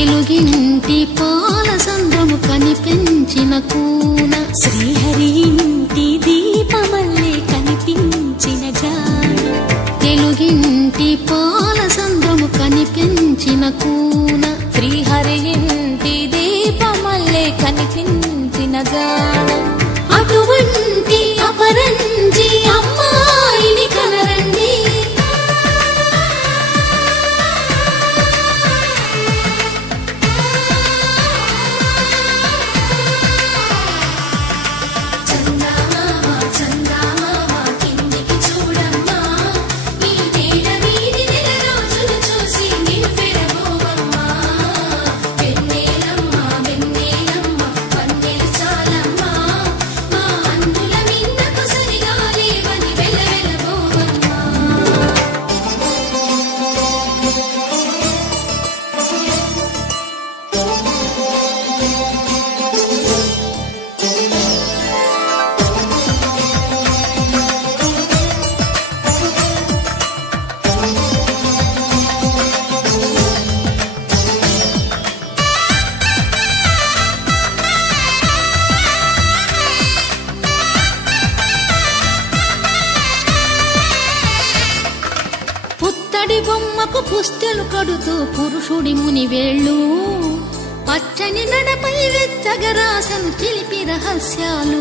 తెలుగింటి పాల సంద్రము కనిపించిన కూన శ్రీహరి ఇంటి దీపమల్లే కనిపించిన జాన తెలుగింటి పాల సంద్రము కనిపించిన కూన శ్రీహరి ఇంటి దీపమల్లే కనిపించిన జాన అటువంటి అపరంజి అమ్మాయిని కనరండి. పుత్తడి బొమ్మకు పుస్తెలు కడుతూ పురుషుడి ముని వేళ్ళు పచ్చని నడపై వెచ్చగరాసను చిలిపి రహస్యాలు.